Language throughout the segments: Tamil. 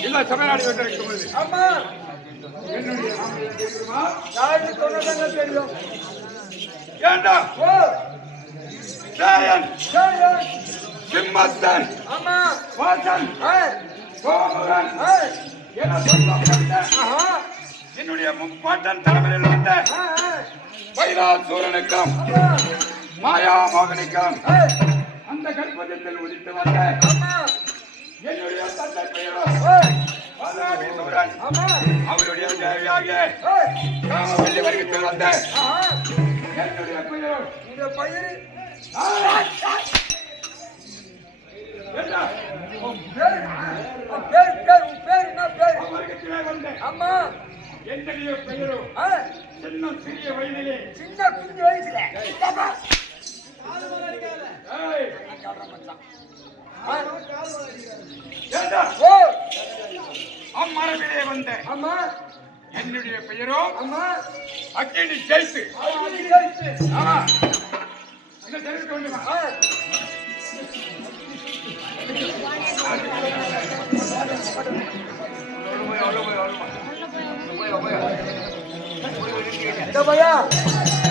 இந்த சபைநாடி வந்திருக்கும் பொழுது ஆமா என்னுடைய? யாருக்கு சொன்னதாங்க தெரியும்? ஏண்டா? ஓ ஜெயன். சரி. சிம்மத்தன். ஆமா வாசன். ஏய். என சொல்லப்பட்ட என்னுடைய முப்பாட்டன் தலைமையில் வந்த. வைராசூரனுக்கும் மாயா மோகனுக்கும் அந்த கல்பத்தில் உதித்து வந்த என்னுடைய தந்தை பெயரோ? அவருடைய தேவியாகிய ஏய், காமவல்லி வருகத்தில் வந்த என்னுடைய பெயரோ? உங்க பயிர் அம்மா என்னுடைய பெயரோ? சின்ன சிறிய வயதிலே. சின்ன குஞ்சு வயசுல. அம்மரபிலே வந்த என்னுடைய பெயரோ அக்கினி ஜெயித்து. ஆமா. என்ன தெரிவிக்க வேண்டுமா? ஆ, இந்த பையா. ஓ,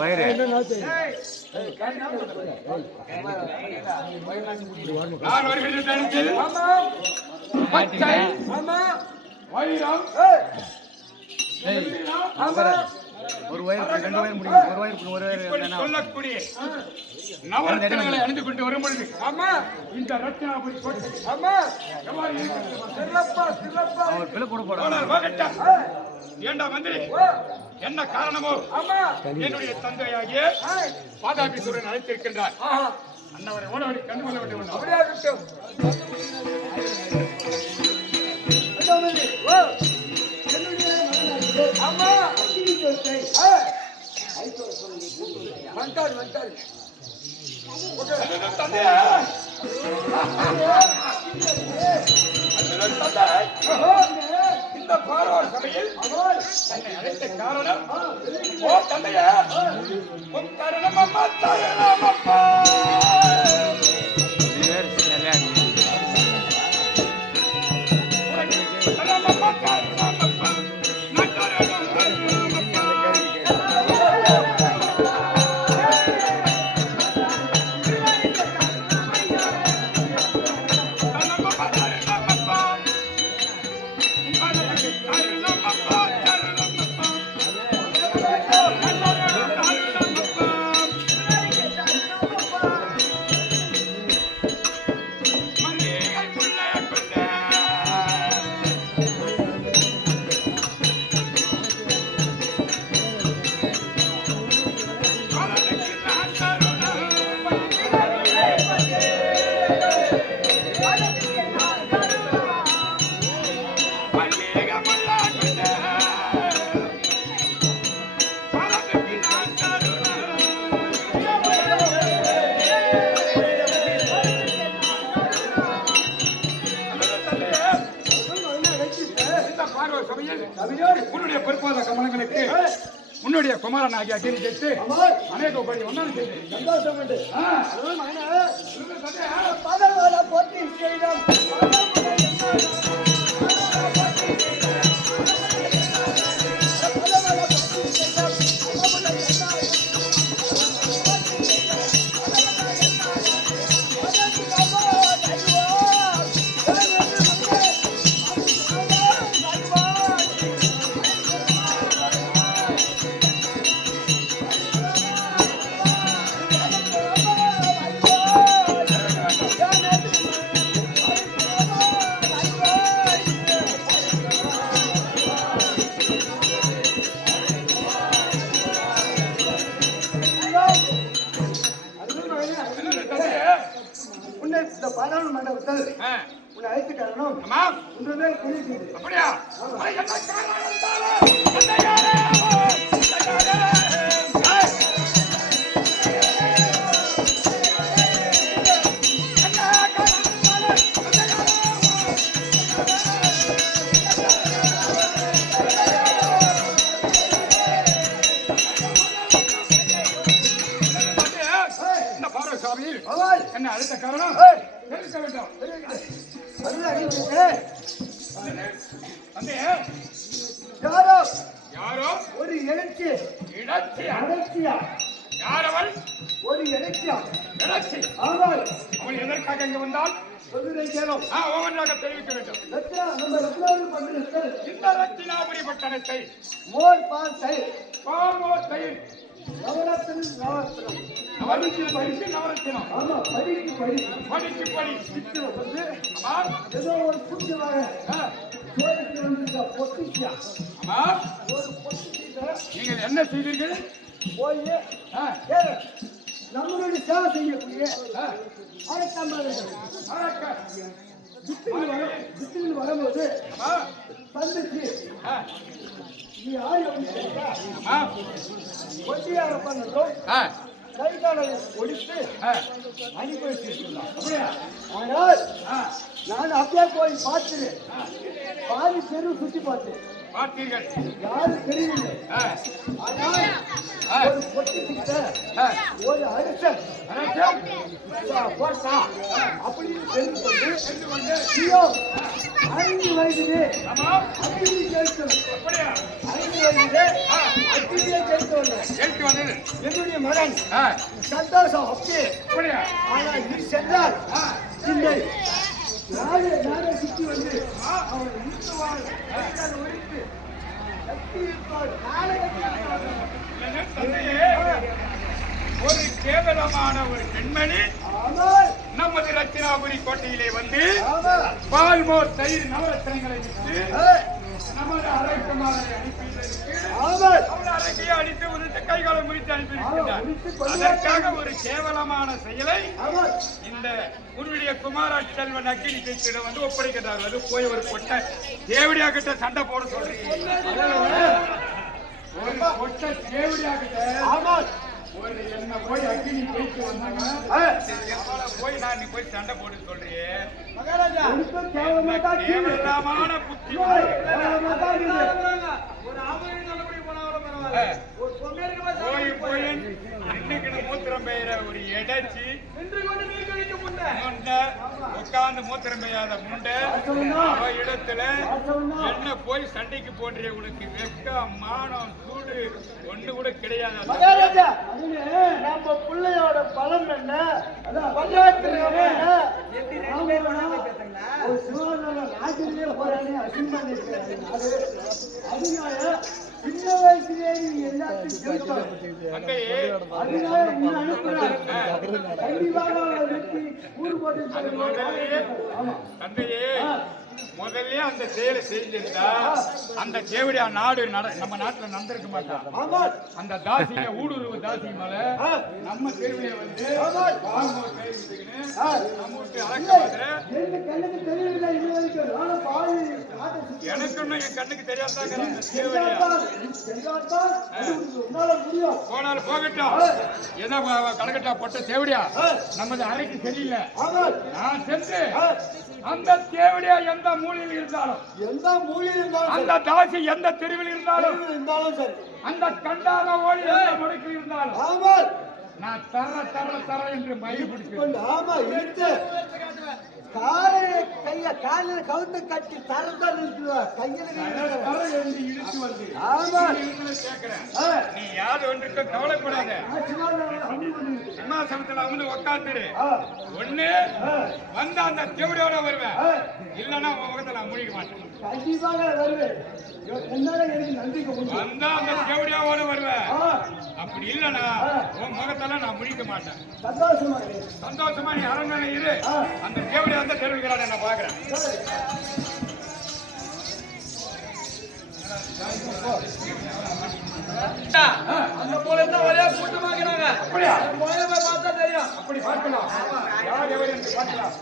வயிறு பச்சை ஆமா. ஒரு வயிறு ரெண்டு வயிறு முடியும் ஒரு வயிறு ஒரு இல்லைன்னா சொல்லக்கூடிய நவரத்தினங்களை அணிந்து கொண்டு வரும் பொழுது ஆமா இந்த ரத்னாபுரி கோட்டை ஆமா? சிறப்பா சிறப்பா. அவர் பிள்ளை கூட போட போனால் வாகட்டா. ஏய், ஏண்டா மந்திரி? என்ன காரணமோ? ஆமா. என்னுடைய தந்தையாகிய ஏய், பாதாபிசூரன் அழைத்திருக்கின்றார். ஆஹா. அன்னவரை ஓடவடி கண்டு கொள்ள வேண்டும் வந்துட்டாரு வந்துட்டாரு அதுதான் தந்தையா? அதுதான் தந்தை. இந்த பார்வார் சபையில் தன்னை அழைத்த காரணம் ஓ தந்தையா உன் காரணம் அம்மா தரணம் அப்பா குமாரன் ஆகிய கேட்டு அம்மாள் அநேக படி ஒன்றாம் செய்து அவள் அழைத்த காரணம். தெரிவிக்க வேண்டும் யாரோ? யாரோ? ஒரு எழுச்சி இடத்தியா அலட்சியா யாரவள் ஒரு எழுச்சியா இடச்சி ஆனால் அவள் எதற்காக இங்கு வந்தால் ஒவ்வொன்றாக தெரிவிக்க வேண்டும். இந்த ரத்தினாபுரி பட்டணத்தை மோர் பால் தயிர். பாமோ தயிர். நவரத்தினம் நவரத்தினம். நவரத்தின பரிசு நவரத்தினம். ஆமா படிக்கு படி. படிக்கு படி. சித்திரம் வந்து ஏதோ ஒரு ஆ, சோழத்தில் வந்திருக்க பொட்டிச்சியா அம்மா ஒரு பொட்டிச்சிட்ட நீங்கள் என்ன செய்தீர்கள்? போய். நம்மளுடைய சேவை செய்யக்கூடிய ஆ, அரசாங்கம் ஆக்க. வித்தில் வரும்போது வந்துச்சு. நீ யார் ஒட்டியாக பண்ணதும் கை காலை ஒடித்து அனுப்பி வச்சிருந்தான் அப்படியா? ஆனால் நான் அப்படியே போய் பார்த்துரு பாதி தெரு சுத்தி பார்த்தேன். பார்த்தீர்கள் யாரும் தெரியவில்லை ஆனால் ஒரு பொட்டி கிட்ட ஆ. ஒரு அரசன். அரசன். போட்டா. அப்படின்னு தெரிந்து கொண்டு சென்று கொண்டு. ஐயோ ஐந்து வயதிலே ஜெயித்தவன் அப்படியா? ஐந்து வயதிலே அக்னியை ஜெயித்தவன் கேட்டு வந்தது. என்னுடைய மகன் ஆ, சந்தோஷம் அப்படியே அப்படியா? ஆனால் நீ சென்றால் இல்லை. சுற்றி வந்து அவன் இருந்து வாழ் ஒரு கேவலமான ஒரு பெண்மணி நமது ரத்தினாபுரி கோட்டையிலே வந்து பால்மோர் தயிர் நவரத்தனங்களை விட்டு நமது அவள் அரைக்கையை அடித்து உதித்து அனுப்பியிருக்கிறார் கொண்டு அதற்காக ஒரு கேவலமான செயலை இந்த உன்னுடைய குமார செல்வன் அக்கினி கைத்திடம் வந்து ஒப்படைக்கிறார். அது போய் ஒரு கொட்டை தேவடியா கிட்ட சண்டை போட சொல்றீங்க. ஒரு கொட்டை தேவடியா கிட்ட ஆமாம். ஒரு என்ன போய் அக்கினி வந்தாங்க போய் நான் நீ போய் சண்டை போட்டு சொல்றியே மகாராஜா புத்தி போய் போய் இன்னைக்கு மூத்திரம் பெய்யற ஒரு எடைச்சி முண்டை உட்கார்ந்து மூத்திரம் பெய்யாத முண்டை இடத்துல என்ன போய் சண்டைக்கு போன்றிய உனக்கு வெக்க மானம் ஒண்ணு கூட கிடையாது. மகாராஜா நம்ம பிள்ளையோட பலம் என்ன? அதான் பஞ்சாயத்து என்ன? ஒரு சிவகாம ராஜ்யத்திலே போறானே அசிங்கமா நிற்கிறாரு அதனால சின்ன வயசுலயே நீ எல்லாத்தையும் ஜெயிக்கணும். தந்தையே அதனால உன்னை அனுப்புறாரு. கண்டிப்பாக ஊர் போட்டு ஆமா. தந்தையே முதல்ல அந்த செயலை செஞ்சிருந்தா அந்த தேவடியா நாடு நம்ம நாட்டுல நடந்திருக்க மாட்டான் அந்த தாசிய ஊடுருவு தாசி மேல நம்ம வந்து எனக்கு இன்னும் என் கண்ணுக்கு முடியும். போனாலும் போகட்டும். ஏதோ கலக்கட்டா போட்ட தேவடியா நமது அறைக்கு சரியில்லை நான் சென்று அந்த தேவடியா எந்த மூலையில் இருந்தாலும். எந்த மூலையில் இருந்தாலும் அந்த தாசி எந்த தெருவில் இருந்தாலும். இருந்தாலும் சரி. அந்த கண்டாத ஓடி எந்த முடுக்கில் இருந்தாலும். ஆமா நான் தர தர தர என்று மயில் பிடிக்கிறேன் கொண்டு ஆமா இழுத்து காலை கைய காலில் கவுத்து கட்டி தரத்தான் இருக்குவா கையில ஆமா. நீ யாது ஒன்றுக்கு கவலைப்படாத. சிம்மாசனத்துல வந்து உட்காந்துரு ஒண்ணு வந்து அந்த தேவடியோட வருவேன். இல்லன்னா உன் முகத்தை நான் முடிக்க மாட்டேன். கண்டிப்பாக வருவேன். வந்தா அந்த தேவடியாவோட வருவேன். இல்லனா உன் முகத்தெல்லாம் நான் முடிக்க மாட்டேன். சந்தோஷமா இரு. சந்தோஷமா நீ அரண்மனை இரு. ஆ. அந்த தேவடியா வந்து தெரிவிக்கிறான் நான் பாக்குறேன். அந்த போல இருந்தா ஒரே கூட்டமாக்கிறாங்க அப்படியா? முதல்ல போய் பார்த்தா தெரியும். அப்படி பார்க்கலாம். யார் எவர் என்று பார்க்கலாம்.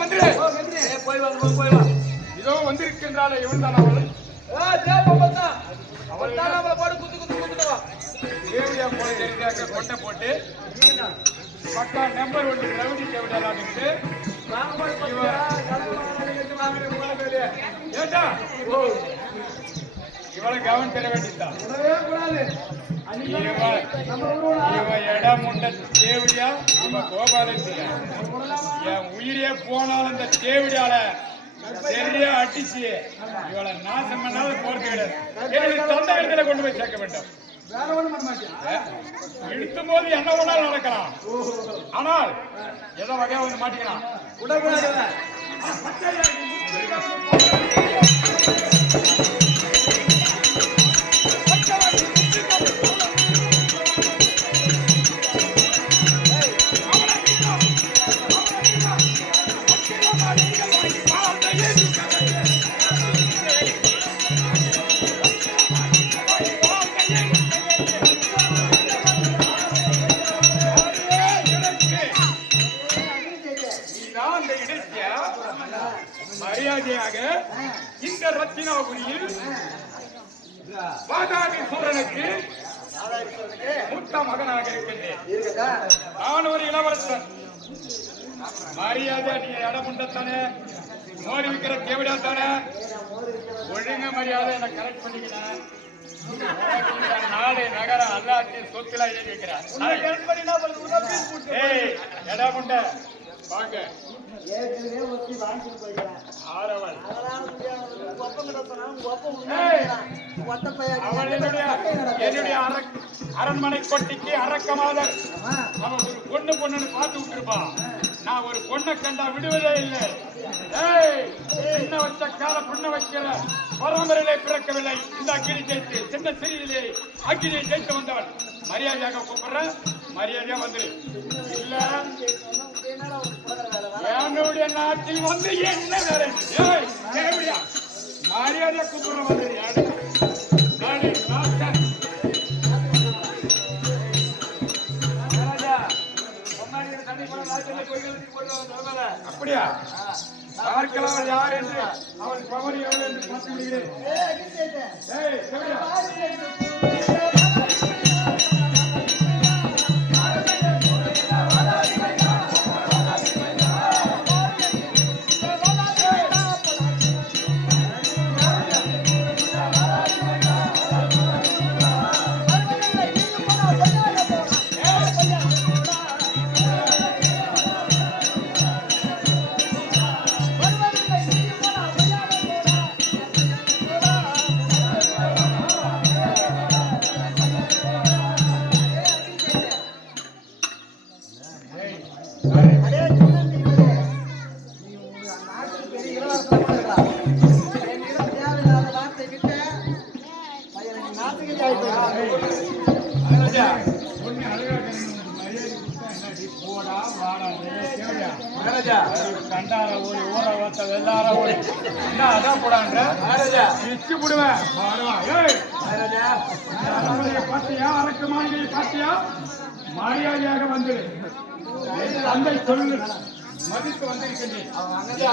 வந்துரு. ஏய், போய் வா போய் வா. இதோ வந்திருக்கின்றாளே இவன் தான் அவள் கொட்டை போட்டு பக்கா நம்பர் ஒன்று ரவுடி ஏண்டா? இவளை கவனம் பெற இவ. கோபாலசியா என் உயிரே போனாலும் இந்த தேவடியால சரியா அடிச்சு. இவளை நாசம் பண்ணாலும் போறது கிடையாது எனக்கு தந்த இடத்துல கொண்டு போய் சேர்க்க வேண்டும்? இழுத்தும் போது என்ன ஒன்றாலும் நடக்கலாம். ஆனால் ஏதோ வகையா வந்து மாட்டிக்கலாம். விடக்கூடாது. ரத்தினாபுரியில் வாதாபி சூரனுக்கு மூத்த மகனாக இருக்கின்றேன்? நான் ஒரு இளவரசன். மரியாதை நீ இடம் உண்டத்தானே மோடி விற்கிற தேவிடா தானே ஒழுங்க மரியாதை என்ன கரெக்ட் பண்ணிக்கிறேன் நாடு நகரம் எல்லாத்தையும் சொத்துல எழுதி வைக்கிறேன் இடம் உண்ட வாங்க. வாங்கிட்டு போயிக்கிறேன். ஆரவன். அதெல்லாம் முடியாது. ஒத்த பையன் என்னுடைய. என்னுடைய அரக்- அரண்மனை கொட்டிக்கு அரக்கமாதர். அவன் ஒரு பொண்ணு பொண்ணுன்னு பார்த்து விட்டுருப்பான் நான் ஒரு பொண்ணை கண்டா விடுவதே இல்லை. ஏய்! சின்ன வச்ச கால பொண்ணை வைக்கல. பரம்பரையிலே பிறக்கவில்லை. இந்த அக்கினி ஜெயித்து சின்ன சிறியிலே அக்கினியை ஜெயித்து வந்தவன். மரியாதையாக கூப்பிடுறேன். மரியாதையா வந்துரு இல்ல. என்னுடைய நாட்டில் வந்து என்ன வேலை? மரியாதையா கூப்பிடுற சொல்லுங்க அப்படியா? பார்க்கலாம் யார் என்று பவனி எவ்வளவு என்று பார்த்து விடுகிறேன் கண்டார ஓடி ஓட ஓட்ட வெள்ளார ஓடி என்ன அதான் போடான்ற மகாராஜா போடுவேன் பாடுவா பார்த்தியா அரக்கு மாளிகையை பார்த்தியா மரியாதையாக வந்துடு தந்தை சொல்லு. மதித்து வந்திருக்கின்றேன்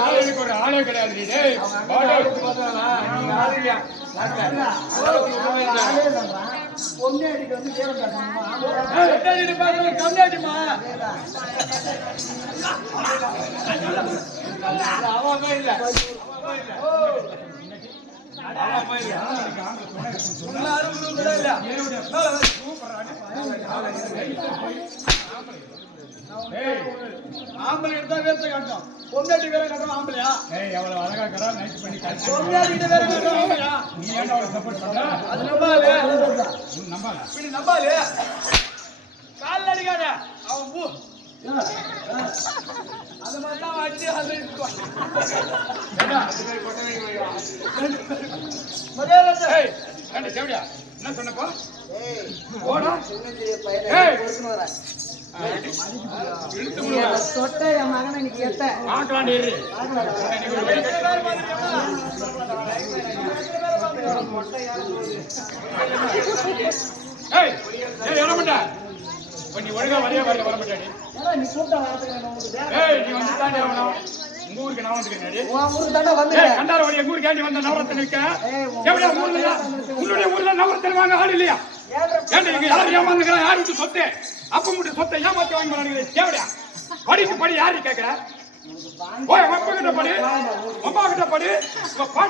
ஆளுக்கு ஒரு ஆளே கிடையாது நீ. வந்து அவன் இல்ல ஆம்பளை எடுத்தா வேர்த்த காட்டும் பொண்டாட்டி வேற காட்டும் ஆம்பளையா? ஏய் எவ்வளவு அழகா இருக்கறா நைட் பண்ணி பொண்டாட்டி வேற காட்டும் ஆம்பளையா? நீ ஏன்டா அவளை சப்போர்ட் பண்ற? அது நம்பாலே நீ நம்பால இப்படி நம்பாலே கால் அடிக்காத. அவன் பூ அந்த மாதிரி தான் வச்சு அது என்ன சொன்னப்போ? ஓடா ஏய். நீ தொட்ட என் மகனை நீ நீ ஒழுங்கா வரையா வரையா வர நீ கூப்பிட்டா வரதுக்கு நீ வந்து தாண்டி ஆகணும் உங்க ஊருக்கு நான் வந்துக்கிறேன் உன் ஊருக்கு எங்க வந்த? இருக்க எவ்வளவு ஊர்ல? உன்னுடைய ஊர்ல வாங்க ஆள் இல்லையா? ஏண்டி இங்க யாரும் ஏமாந்துக்கிறா யாரு விட்டு சொத்து? அப்ப மட்டும் சொத்தை ஏமாத்தி வாங்கி வரானுங்க படிக்கு படி யாரு கேக்குற? உங்க அப்பா கிட்ட படி. கிட்ட படி.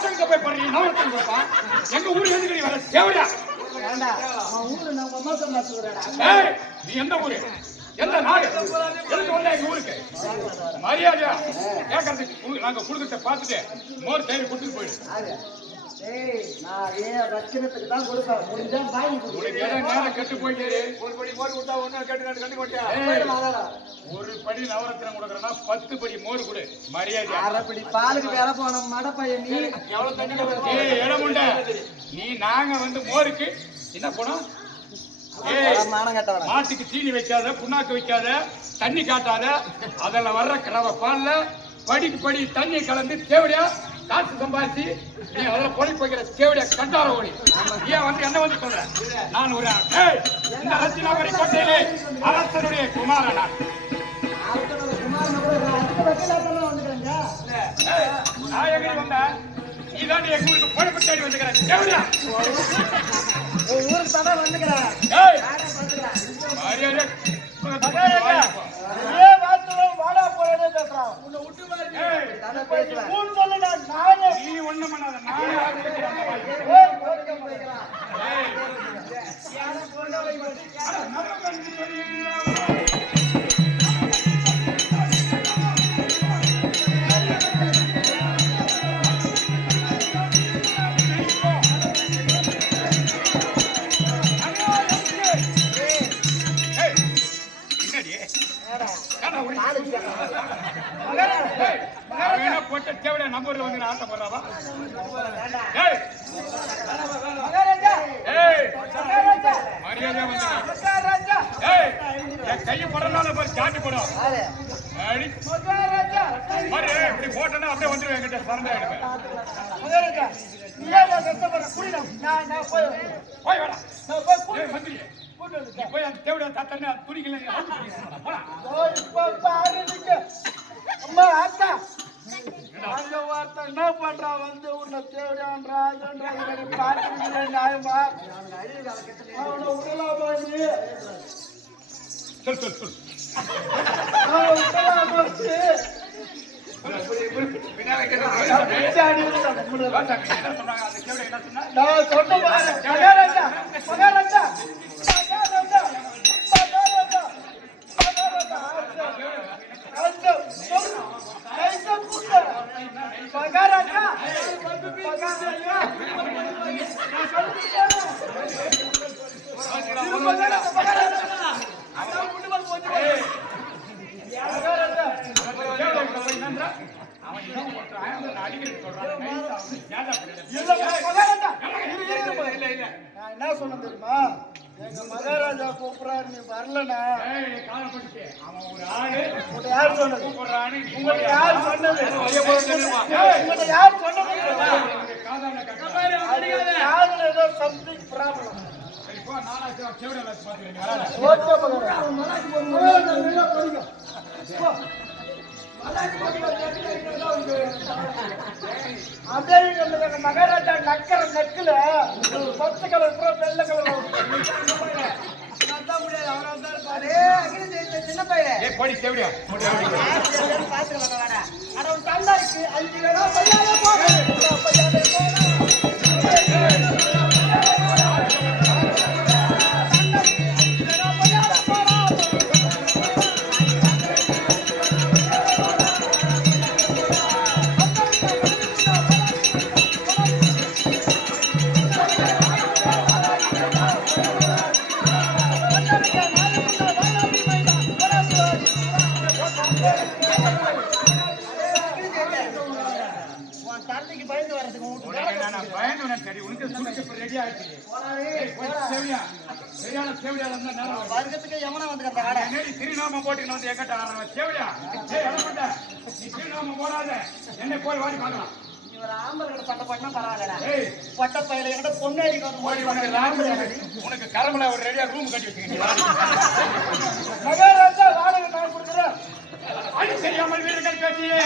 கிட்ட போய் படி நவரத்தன் கொடுப்பான் எங்க எதுக்கு நீ வர? அவன் ஊரு அம்மா சொன்னா நீ எந்த ஊரு? எந்த நாடு? எதுக்கு வந்த எங்க ஊருக்கு? மரியாதையா? கேட்கறதுக்கு நாங்க குடுக்கத்தை பார்த்துட்டு மோர் தயிர் கொடுத்துட்டு போயிடு. ஒரு படி நவரத்தினம் கொடுக்கறனா பத்து படி மோர் கொடு. மரியாதையா? அரைப்படி பாலுக்கு வேலை போன மட பையன் நீ எவ்வளவு தண்ணி நீ நாங்க வந்து மோருக்கு என்ன போனோம்? மாட்டுக்கு தீனி வைக்காத புண்ணாக்கு வைக்காத தண்ணி காட்டாத அதில் வர்ற கிரவ பால்ல படிக்கு படி தண்ணி கலந்து தேவடியா காசு சம்பாதிச்சு நீ அதில் பொழி போய்க்கிற தேவடியா கண்டார ஓடி. ஏன் வந்து என்ன வந்து சொல்ற? நான் ஒரு இந்த ரத்தினாபுரி கோட்டையிலே அரசனுடைய குமாரன் எங்க வந்தேன் நீ தான் எங்க ஊருக்கு பொழப்பு தேடி வந்துக்கிற தேவடியா உன் ஊருக்கு தானே வந்துக்கிறேன். நானே. போய் போய் அந்த தேவையான தாத்தனை துணிக்கல. அம்மா அக்கா அந்த வார்த்தை என்ன பண்றா வந்து உன்னை தேவையான்றா அதுன்றா இதை பார்த்துருக்கீங்க நியாயமா அவனை சொல் சொல் சொல்? பிச்சாடி விடுடா, நம்மள. வாசாமி, என்ன சொன்னாங்க அந்த தேவையான என்ன சொன்னா நான் சொன்ன பாரு. மகாராஜா மகாராஜா மகாராஜா மகாராஜா மகாராஜா அந்த சொல்லு. நைசா கூட்ட. மகாராஜா மகாராஜா நான் சொல்லிட்டேன். இது மகாராஜா மகாராஜா அதான் கொண்டு வந்து போச்சு. மகாராஜா தேவையான போய் என்னன்றா அவன் என்ன பண்றான் நான் அடிக்கிறேன்னு சொல்றான் நைஸா அவனை ஏன்டா அப்படி இல்ல மகாராஜா இரு, இரு, இரு. இல்ல இல்ல நான் என்ன சொன்னேன் தெரியுமா எங்க மகாராஜா கூப்பிடுறாரு நீ வரலனா ஏய், காலை பிடிச்சு. அவன் ஒரு ஆளு உன்னை யார் சொன்னது உங்களை யார் சொன்னது உங்களை யார் சொன்னது தெரியுமா? ஏதோ சம்திங் ப்ராப்ளம் மகாராஜா மகாராஜா, நல்லா படிங்க. கலர் பூரா வெள்ளை கலர் நான் முடியாது அவரால் தான் இருப்பாரு ஏய், அகில ஜெயிச்ச சின்ன பையன் ஏய் போடி தேவடியா. பாத்துக்கலாம் வாடா. அட ஒரு தண்டாய்க்கு அஞ்சு வேணா போக போக வருகத்துக்கு யமுனா வந்து திருநாமம் போட்டுக்கணும் வந்து ஏய். என்ன பண்ண நீ திருநாமம் போடாத என்ன போய் வாடி பார்க்கலாம் போட்டா பட்ட உனக்கு ராம உனக்கு கரமல ஒரு ரெடியா ரூம் கட்டி வச்சுக்கிட்டீங்க மகாராஜா வாடகை நான் கொடுக்குறேன் அது தெரியாமல் வீரர்கள் பேசியே.